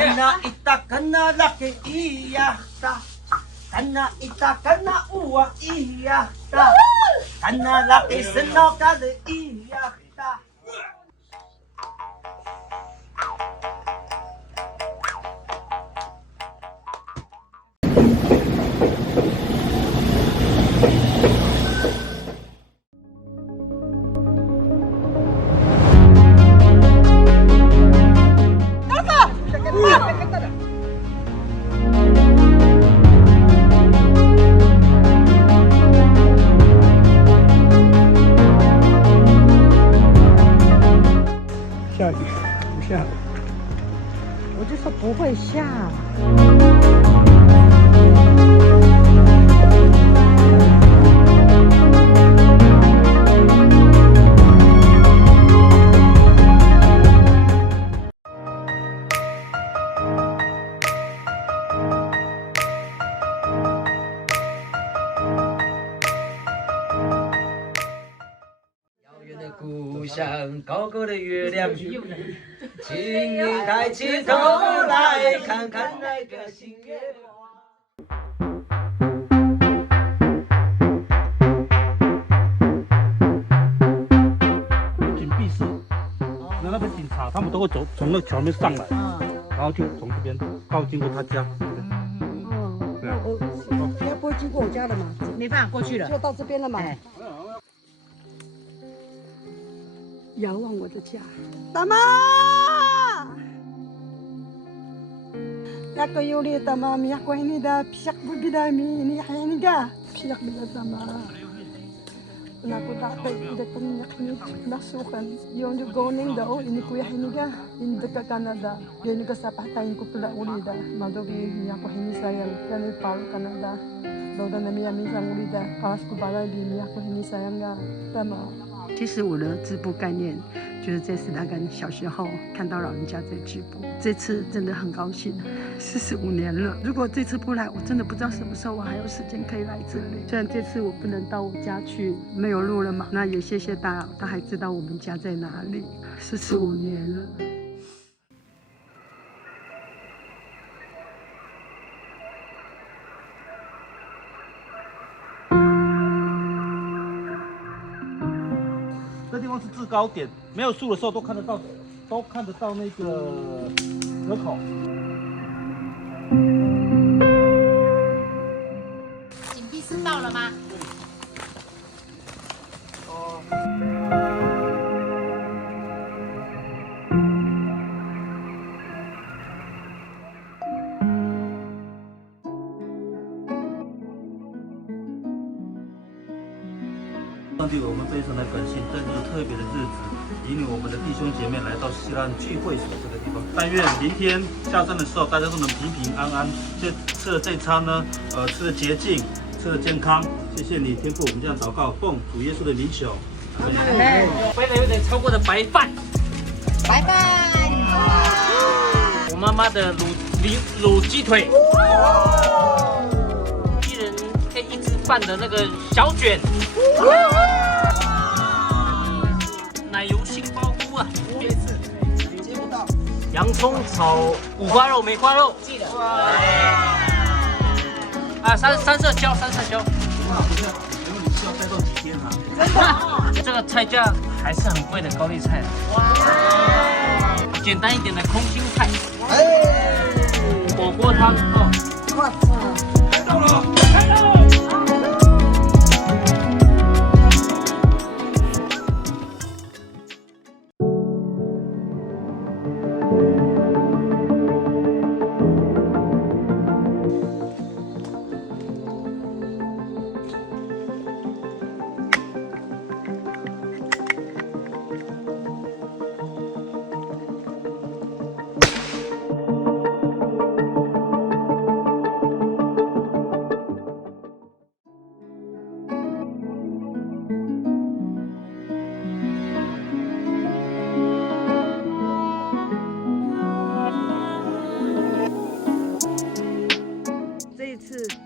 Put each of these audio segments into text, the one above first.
Kana ita kana laki iya ta. Kana ita kana uwa iya ta. Kana laki seno kali iya ta. 下雨不下雨，我就说不会下。故乡高高的月亮，请你抬起头来看看那个新月光。警闭室，那边警察他们都会走从那桥那边上来，然后就从这边靠经过他家。我现在不会经过我家了嘛？没办法过去了，就到这边了嘛。仰望我的家，大妈。Ako yuli tama miyak ko hindi da piyak bugidami ni hayaniga piyak bila tama. Naku tatay hindi ko miyak ni nasukan. Yung goning daw ini kuya hiniga hindi ka Canada. Gani ka sa patayin ko pula ulida. Madogi miyak ko hindi sayang kani Paul Canada. Loda na miyak minsan ulida. Paras ko bala di miyak ko hindi sayang ga tama. 其实我的织布概念就是这次大概小时候看到老人家在织布，这次真的很高兴，45年了。如果这次不来，我真的不知道什么时候我还有时间可以来这里。虽然这次我不能到我家去，没有路了嘛，那也谢谢大佬，他还知道我们家在哪里。45年了。 这地方是制高点，没有树的时候都看得到那个河口。紧闭室到了吗？上帝，我们非常的感谢，在这个特别的日子，引领我们的弟兄姐妹来到西兰聚会所这个地方。但愿明天下山的时候，大家都能平平安安。吃了这餐呢，吃的洁净，吃的健康。谢谢你，天父，我们这样祷告，奉主耶稣的名求。味道有点超过的白饭，拜拜。我妈妈的卤鸡腿，一人配一只饭的那个小卷。 奶油杏鲍菇啊，接不到。洋葱炒五花肉、梅花肉，记得。啊，三色椒。请问你是要待到几天啊？这个菜价还是很贵的高丽菜。哇！简单一点的空心菜。火锅汤哦。我操！看到了。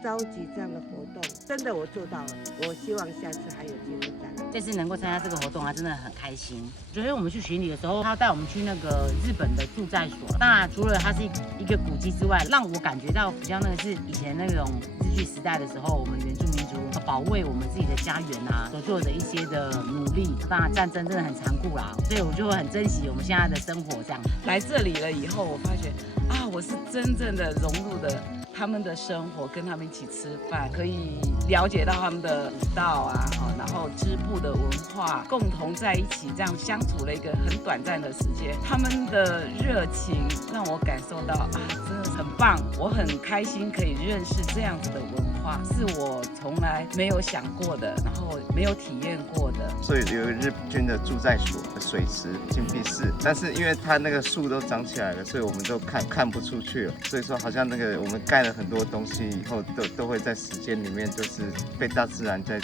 召集这样的活动，真的我做到了。我希望下次还有机会再来。这次能够参加这个活动啊，真的很开心。昨天我们去巡礼的时候，他带我们去那个日本的驻在所。当然，除了它是一个古迹之外，让我感觉到比较那个是以前那种日据时代的时候，我们原住民族保卫我们自己的家园啊所做的一些的努力。当然，战争真的很残酷啦，所以我就会很珍惜我们现在的生活这样。来这里了以后，我发觉啊，我是真正的融入的他们的生活，跟他们一起吃饭，可以了解到他们的舞蹈啊，然后织布的文化，共同在一起这样相处了一个很短暂的时间，他们的热情让我感受到啊，真的很棒，我很开心可以认识这样子的文化，是我从来没有想过的，然后没有体验过的。所以有日军的驻在所的水池禁闭室，但是因为它那个树都长起来了，所以我们都看不出去了。所以说好像那个我们盖了很多东西以后，都会在时间里面就是被大自然再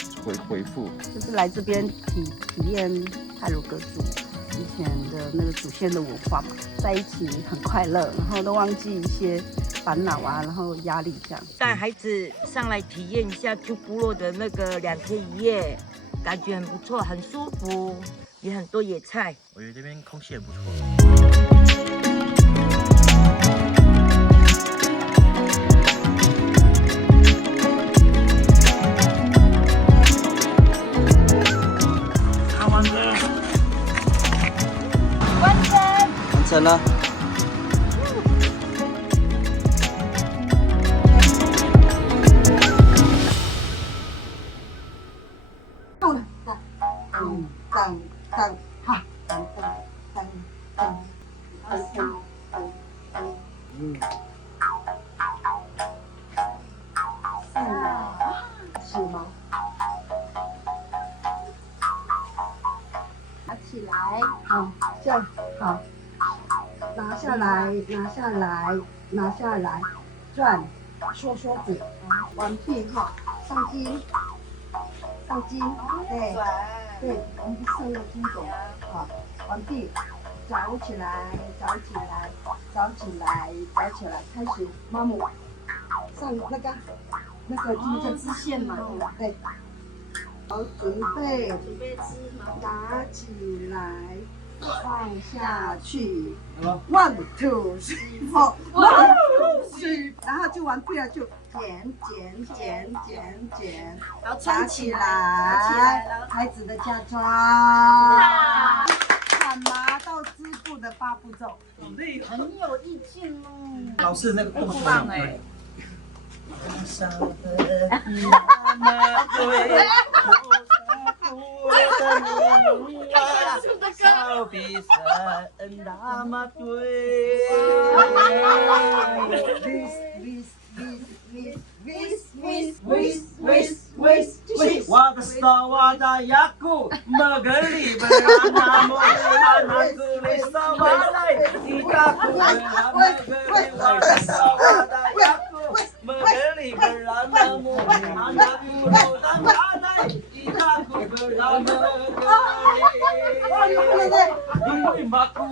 回复。就是来这边体验太鲁阁族以前的那个祖先的文化嘛，在一起很快乐，然后都忘记一些烦恼啊，然后压力这样。带孩子上来体验一下旧部落的那个2天1夜，感觉很不错，很舒服，也很多野菜。我觉得这边空气也不错。看完了。完成了。是吗？拿起来，好，这样好，拿下来，拿下来，拿下来，转，缩缩子，完毕哈，上筋，上筋，对，对，我们上了筋种，好，完毕，找起来，找起来，找起来，找起来，开始，妈母，上那个就是支线嘛，对。好，准备拿起来，放下去。1 2 3 4 1 2 3，然后就完毕了，就剪，拿起来，孩子的嫁妆，砍麻到织布的8步骤，很有意境哦。老师那个动作棒哎。少的那么对，少比神那么对。Wagstawa yaku magari beranamu anakku lisamalai itaku magari Wagstawa yaku magari beranamu anakku lisamalai itaku beranamu limaku